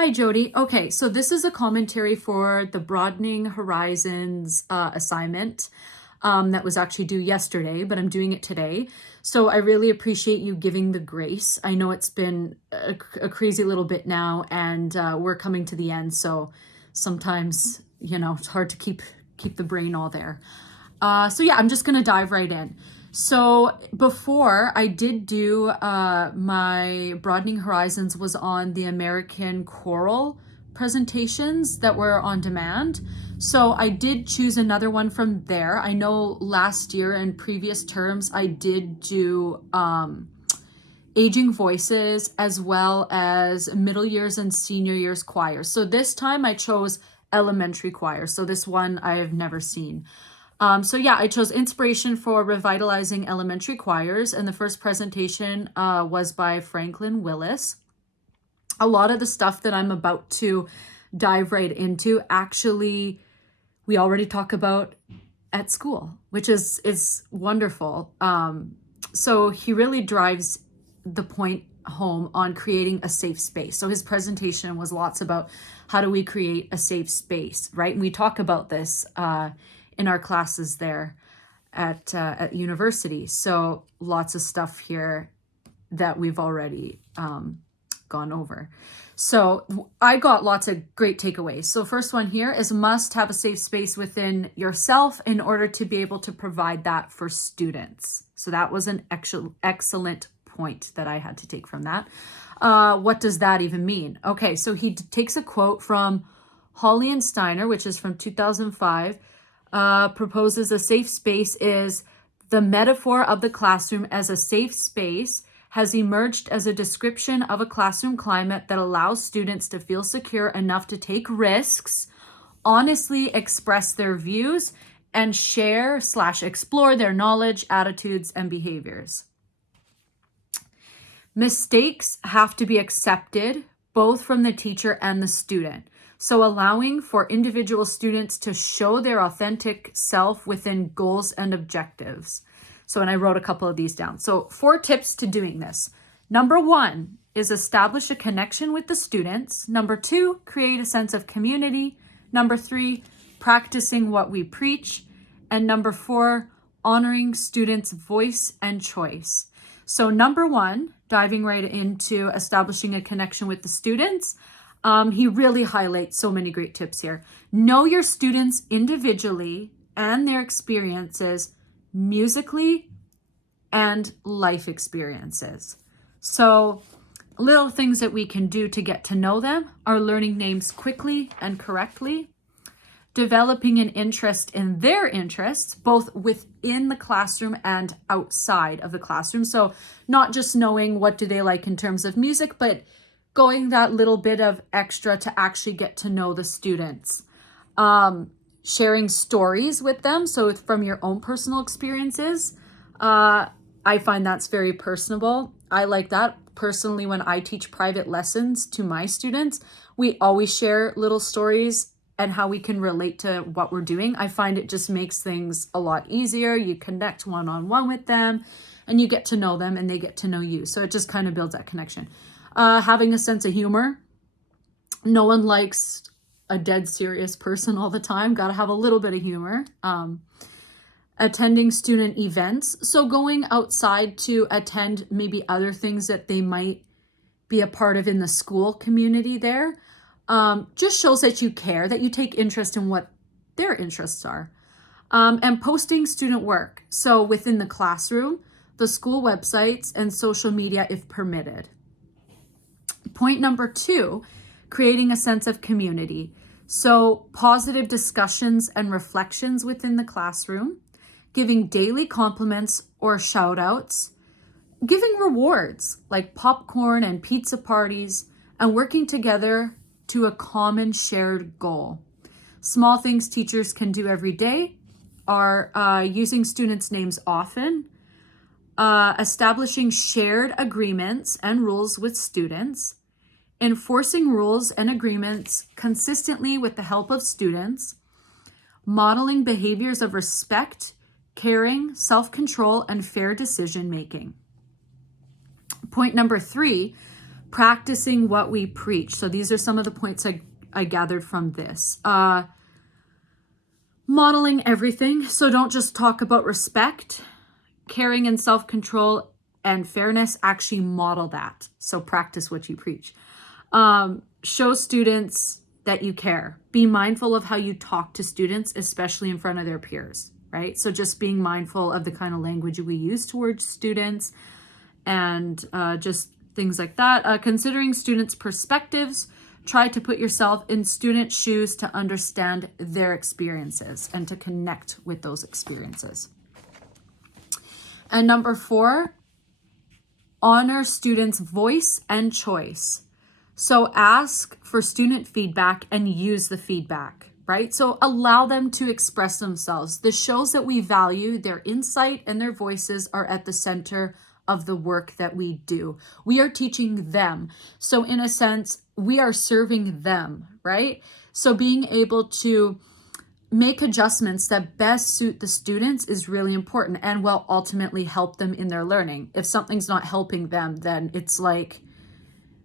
Hi, Jody. Okay, so this is a commentary for the Broadening Horizons assignment that was actually due yesterday, but I'm doing it today. So I really appreciate you giving the grace. I know it's been a crazy little bit now, and we're coming to the end. So sometimes, it's hard to keep the brain all there. So yeah, I'm just gonna dive right in. So before I did do my Broadening Horizons was on the American choral presentations that were on demand. So I did choose another one from there. I know last year and previous terms I did do aging voices as well as middle years and senior years choirs. So this time I chose elementary choir. So this one I have never seen. So yeah, I chose inspiration for revitalizing elementary choirs, and the first presentation was by Franklin Willis. A lot of the stuff that I'm about to dive right into, actually, we already talk about at school, which is wonderful. So he really drives the point home on creating a safe space. So his presentation was lots about how do we create a safe space, right? And we talk about this in our classes there at university. So lots of stuff here that we've already gone over. So I got lots of great takeaways. So first one here is must have a safe space within yourself in order to be able to provide that for students. So that was an excellent point that I had to take from that. What does that even mean? Okay, so he takes a quote from Hawley and Steiner, which is from 2005, proposes a safe space is the metaphor of the classroom as a safe space has emerged as a description of a classroom climate that allows students to feel secure enough to take risks, honestly express their views, and share/explore their knowledge, attitudes, and behaviors. Mistakes have to be accepted both from the teacher and the student. So allowing for individual students to show their authentic self within goals and objectives. So, and I wrote a couple of these down. So 4 tips to doing this. Number 1 is establish a connection with the students. Number 2, create a sense of community. Number 3, practicing what we preach. And number 4, honoring students' voice and choice. So number 1, diving right into establishing a connection with the students. He really highlights so many great tips here. Know your students individually and their experiences musically and life experiences. So little things that we can do to get to know them are learning names quickly and correctly, developing an interest in their interests, both within the classroom and outside of the classroom. So not just knowing what do they like in terms of music, but going that little bit of extra to actually get to know the students. Sharing stories with them. So from your own personal experiences, I find that's very personable. I like that. Personally, when I teach private lessons to my students, we always share little stories and how we can relate to what we're doing. I find it just makes things a lot easier. You connect one-on-one with them and you get to know them and they get to know you. So it just kind of builds that connection. Having a sense of humor. No one likes a dead serious person all the time. Got to have a little bit of humor. Attending student events. So going outside to attend maybe other things that they might be a part of in the school community there. Just shows that you care, that you take interest in what their interests are. And posting student work. So within the classroom, the school websites, and social media if permitted. Point number 2, creating a sense of community. So positive discussions and reflections within the classroom, giving daily compliments or shout outs, giving rewards like popcorn and pizza parties, and working together to a common shared goal. Small things teachers can do every day are using students' names often, establishing shared agreements and rules with students, enforcing rules and agreements consistently with the help of students, modeling behaviors of respect, caring, self-control, and fair decision-making. Point number 3, Practicing what we preach. So these are some of the points I gathered from this. Modeling everything. So don't just talk about respect, caring and self-control and fairness. Actually model that. So practice what you preach. Show students that you care. Be mindful of how you talk to students, especially in front of their peers, right? So just being mindful of the kind of language we use towards students and just things like that. Considering students' perspectives, try to put yourself in students' shoes to understand their experiences and to connect with those experiences. And number 4, honor students' voice and choice. So ask for student feedback and use the feedback, right? So allow them to express themselves. This shows that we value their insight and their voices are at the center of the work that we do. We are teaching them. So in a sense, we are serving them, right? So being able to make adjustments that best suit the students is really important and will ultimately help them in their learning. If something's not helping them, then it's like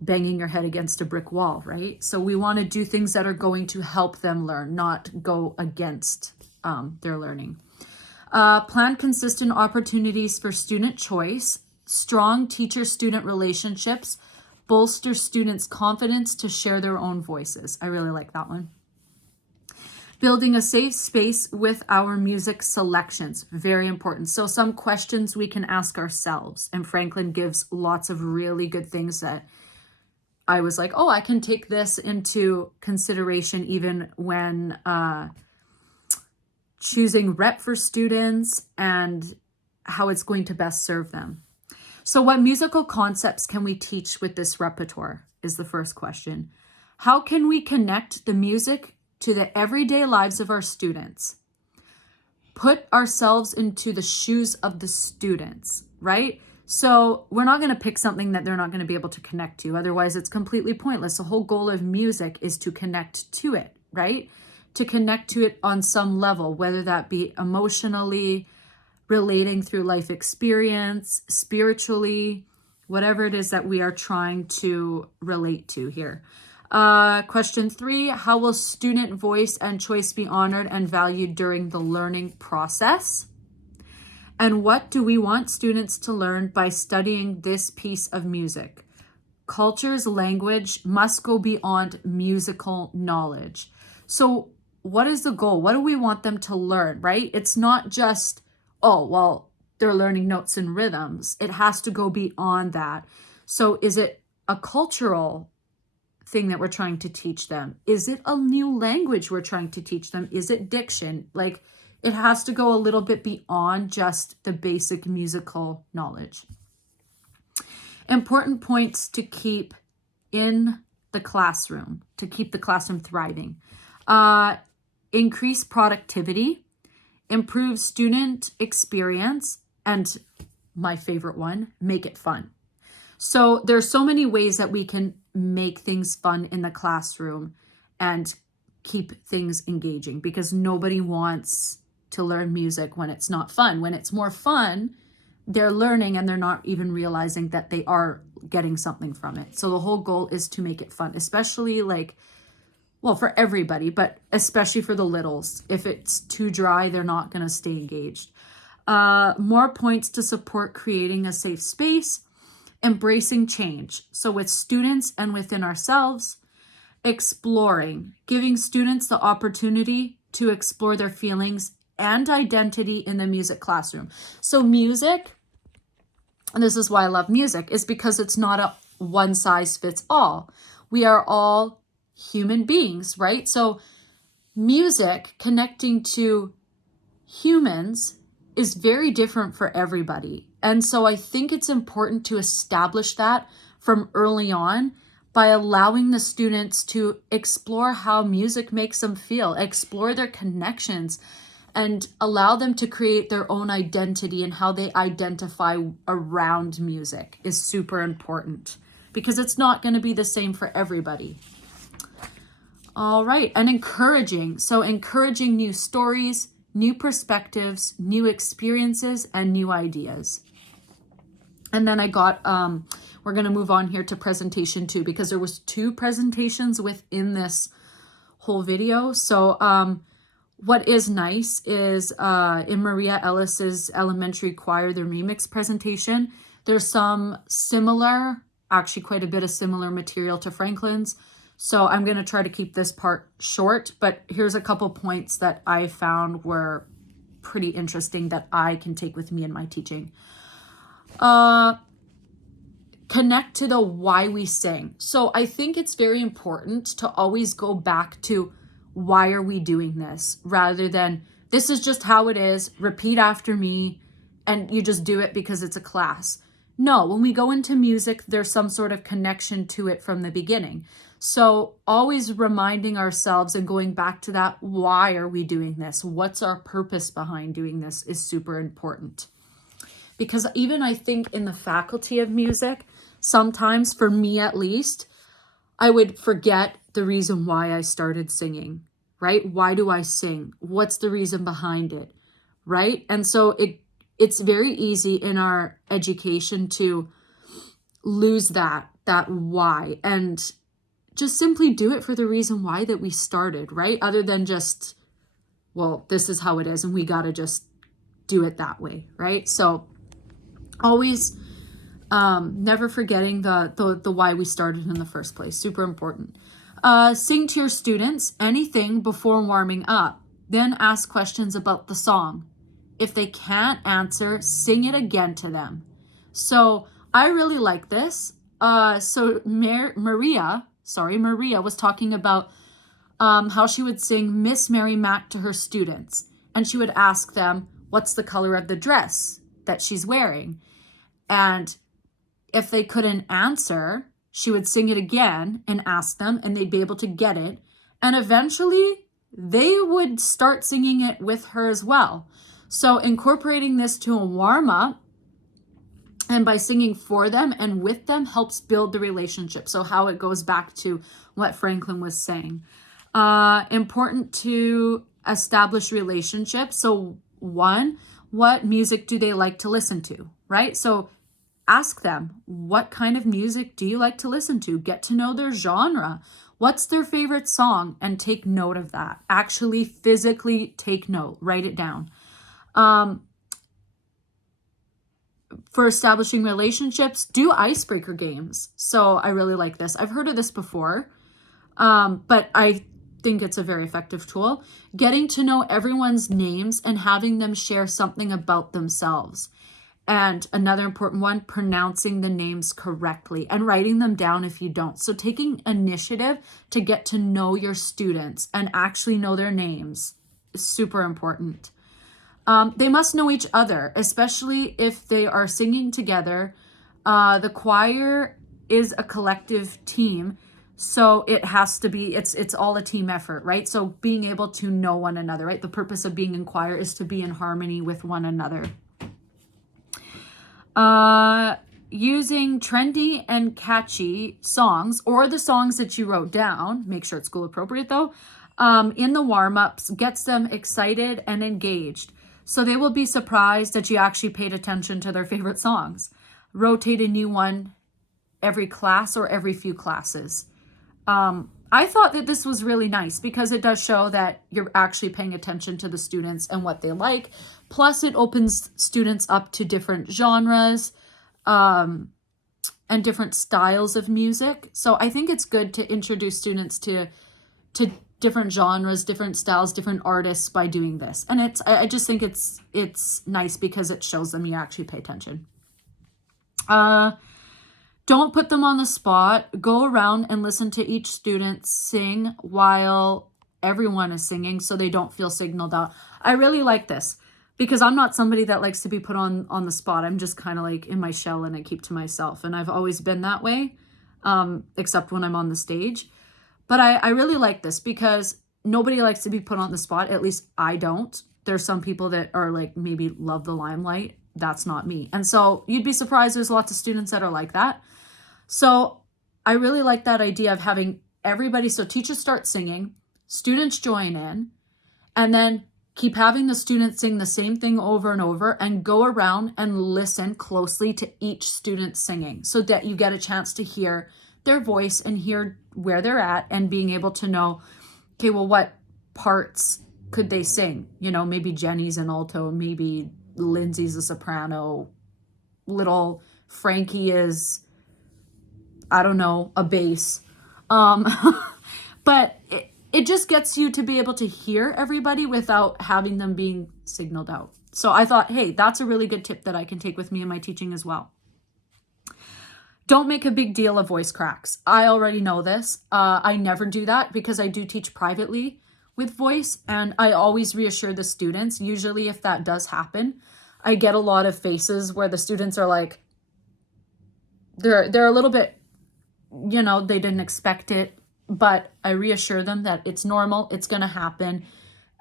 banging your head against a brick wall, right? So we want to do things that are going to help them learn, not go against their learning. Plan consistent opportunities for student choice. Strong teacher-student relationships bolster students' confidence to share their own voices. I really like that one. Building a safe space with our music selections, very important. So some questions we can ask ourselves, and Franklin gives lots of really good things that I was like, oh, I can take this into consideration even when choosing rep for students and how it's going to best serve them. So what musical concepts can we teach with this repertoire is the first question. How can we connect the music to the everyday lives of our students? Put ourselves into the shoes of the students, right? So we're not going to pick something that they're not going to be able to connect to. Otherwise, it's completely pointless. The whole goal of music is to connect to it, right? To connect to it on some level, whether that be emotionally, relating through life experience, spiritually, whatever it is that we are trying to relate to here. Question 3, how will student voice and choice be honored and valued during the learning process? And what do we want students to learn by studying this piece of music? Culture's language must go beyond musical knowledge. So what is the goal? What do we want them to learn, right? It's not just, oh, well, they're learning notes and rhythms. It has to go beyond that. So is it a cultural thing that we're trying to teach them? Is it a new language we're trying to teach them? Is it diction? Like, it has to go a little bit beyond just the basic musical knowledge. Important points to keep in the classroom, to keep the classroom thriving. Increase productivity, improve student experience, and my favorite one, make it fun. So there's so many ways that we can make things fun in the classroom and keep things engaging, because nobody wants to learn music when it's not fun. When it's more fun, they're learning and they're not even realizing that they are getting something from it. So the whole goal is to make it fun, especially for everybody, but especially for the littles. If it's too dry, they're not going to stay engaged. More points to support creating a safe space, embracing change. So with students and within ourselves, exploring, giving students the opportunity to explore their feelings and identity in the music classroom. So music, and this is why I love music, is because it's not a one size fits all. We are all human beings, right? So music connecting to humans is very different for everybody. And so I think it's important to establish that from early on by allowing the students to explore how music makes them feel, explore their connections, and allow them to create their own identity, and how they identify around music is super important, because it's not going to be the same for everybody. All right, and encouraging. So encouraging new stories, new perspectives, new experiences, and new ideas. And then I got, we're going to move on here to presentation 2, because there was 2 presentations within this whole video. So what is nice is in Maria Ellis's elementary choir, the remix presentation, there's some similar, actually quite a bit of similar material to Franklin's. So I'm going to try to keep this part short, but here's a couple points that I found were pretty interesting that I can take with me in my teaching. Connect to the why we sing. So I think it's very important to always go back to why are we doing this, rather than this is just how it is, repeat after me, and you just do it because it's a class. No, when we go into music, there's some sort of connection to it from the beginning. So always reminding ourselves and going back to that, why are we doing this? What's our purpose behind doing this is super important. Because even I think in the faculty of music, sometimes for me at least, I would forget the reason why I started singing, right? Why do I sing? What's the reason behind it, right? And so it's very easy in our education to lose that why, and just simply do it for the reason why that we started, right? Other than just, well, this is how it is and we got to just do it that way, right? So always never forgetting the why we started in the first place. Super important. Sing to your students anything before warming up. Then ask questions about the song. If they can't answer, sing it again to them. So I really like this. So Maria was talking about how she would sing Miss Mary Mac to her students. And she would ask them, what's the color of the dress that she's wearing? And if they couldn't answer, she would sing it again and ask them, and they'd be able to get it. And eventually they would start singing it with her as well. So incorporating this to a warm-up and by singing for them and with them helps build the relationship. So how it goes back to what Franklin was saying. Important to establish relationships. So 1, what music do they like to listen to, right? So ask them, what kind of music do you like to listen to? Get to know their genre. What's their favorite song? And take note of that. Actually, physically take note. Write it down. For establishing relationships, do icebreaker games. So I really like this. I've heard of this before, but I think it's a very effective tool. Getting to know everyone's names and having them share something about themselves. And another important one, pronouncing the names correctly and writing them down if you don't. So taking initiative to get to know your students and actually know their names is super important. They must know each other, especially if they are singing together. The choir is a collective team, so it has to be, it's all a team effort, right? So being able to know one another, right? The purpose of being in choir is to be in harmony with one another. Using trendy and catchy songs or the songs that you wrote down, make sure it's school appropriate though, in the warm-ups gets them excited and engaged. So they will be surprised that you actually paid attention to their favorite songs. Rotate a new one every class or every few classes. I thought that this was really nice because it does show that you're actually paying attention to the students and what they like. Plus it opens students up to different genres and different styles of music. So I think it's good to introduce students to different genres, different styles, different artists by doing this. And I just think it's nice because it shows them you actually pay attention. Don't put them on the spot. Go around and listen to each student sing while everyone is singing so they don't feel signaled out. I really like this because I'm not somebody that likes to be put on the spot. I'm just kind of like in my shell and I keep to myself. And I've always been that way, except when I'm on the stage. But I really like this because nobody likes to be put on the spot. At least I don't. There's some people that are like maybe love the limelight. That's not me. And so you'd be surprised there's lots of students that are like that. So I really like that idea of having everybody, so teachers start singing, students join in, and then Keep having the students sing the same thing over and over, and go around and listen closely to each student singing so that you get a chance to hear their voice and hear where they're at, and being able to know, okay, well, what parts could they sing? You know, maybe Jenny's an alto, maybe Lindsay's a soprano, little Frankie is, I don't know, a bass. But it just gets you to be able to hear everybody without having them being signaled out. So I thought, hey, that's a really good tip that I can take with me in my teaching as well. Don't make a big deal of voice cracks. I already know this. I never do that because I do teach privately with voice, and I always reassure the students. Usually if that does happen, I get a lot of faces where the students are like, they're a little bit, you know, they didn't expect it, but I reassure them that it's normal, it's going to happen,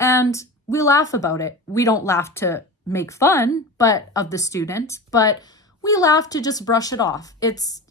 and we laugh about it. We don't laugh to make fun of the student, but we laugh to just brush it off. It's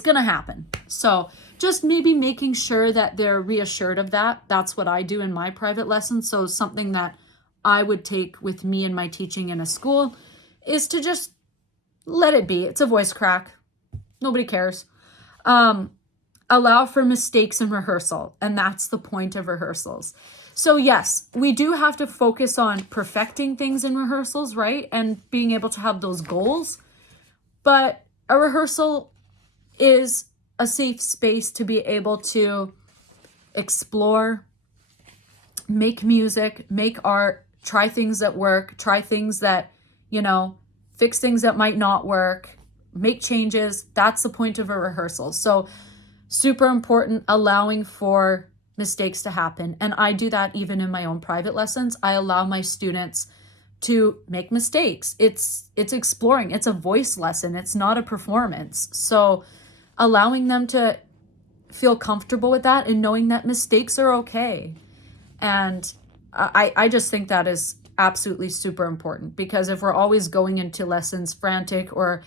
going to happen. So just maybe making sure that they're reassured of that. That's what I do in my private lessons. So something that I would take with me in my teaching in a school is to just let it be. It's a voice crack. Nobody cares. Allow for mistakes in rehearsal, and that's the point of rehearsals. So yes, we do have to focus on perfecting things in rehearsals, right? And being able to have those goals. But a rehearsal is a safe space to be able to explore, make music, make art, try things that work, try things that, you know, fix things that might not work, make changes. That's the point of a rehearsal. So super important, allowing for mistakes to happen. And I do that even in my own private lessons. I allow my students to make mistakes. It's exploring. It's a voice lesson. It's not a performance. So allowing them to feel comfortable with that and knowing that mistakes are okay. And I just think that is absolutely super important, because if we're always going into lessons frantic, or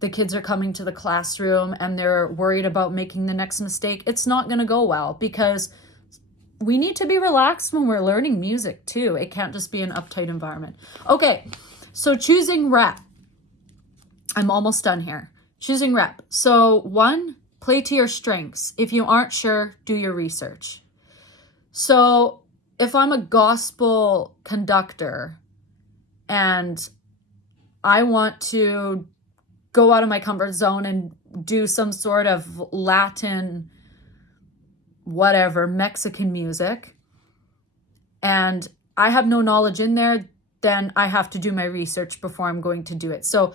the kids are coming to the classroom and they're worried about making the next mistake, it's not going to go well, because we need to be relaxed when we're learning music too. It can't just be an uptight environment. Okay, so choosing rep. I'm almost done here. Choosing rep. So 1, play to your strengths. If you aren't sure, do your research. So if I'm a gospel conductor and I want to go out of my comfort zone and do some sort of Latin, whatever, Mexican music, and I have no knowledge in there, then I have to do my research before I'm going to do it. So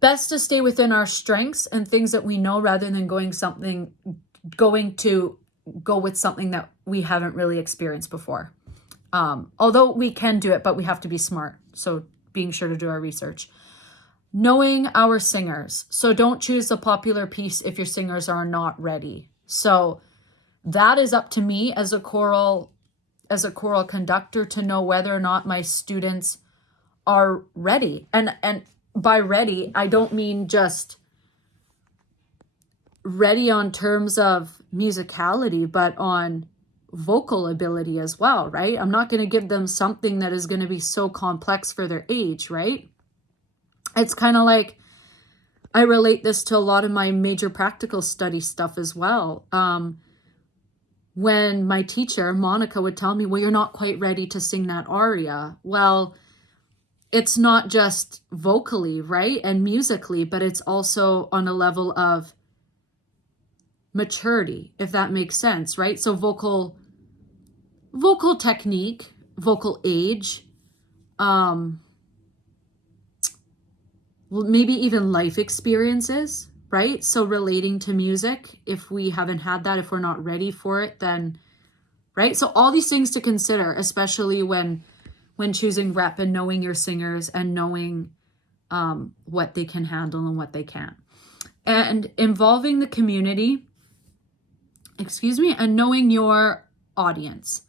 best to stay within our strengths and things that we know, rather than going to go with something that we haven't really experienced before. Although we can do it, but we have to be smart. So being sure to do our research. Knowing our singers. So don't choose a popular piece if your singers are not ready. So that is up to me as a choral conductor to know whether or not my students are ready. And by ready, I don't mean just ready on terms of musicality, but on vocal ability as well, right? I'm not going to give them something that is going to be so complex for their age, right? It's kind of like, I relate this to a lot of my major practical study stuff as well. When my teacher, Monica, would tell me, well, you're not quite ready to sing that aria. Well, it's not just vocally, right? And musically, but it's also on a level of maturity, if that makes sense, right? So vocal technique, vocal age, maybe even life experiences, right? So relating to music, if we haven't had that, if we're not ready for it, then, right? So all these things to consider, especially when choosing rep and knowing your singers and knowing what they can handle and what they can't. And involving the community, and knowing your audience.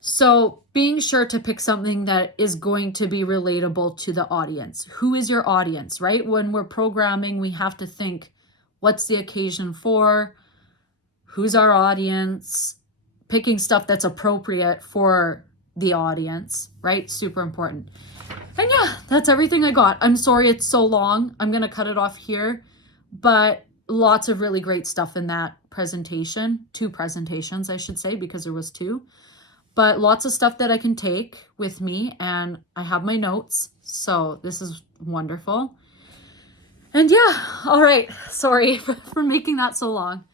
So being sure to pick something that is going to be relatable to the audience. Who is your audience, right? When we're programming, we have to think, what's the occasion for? Who's our audience? Picking stuff that's appropriate for the audience, right? Super important. And yeah, that's everything I got. I'm sorry it's so long. I'm going to cut it off here, but lots of really great stuff in that presentation. 2 presentations, I should say, because there was 2. But lots of stuff that I can take with me, and I have my notes. So this is wonderful. And yeah, all right. Sorry for making that so long.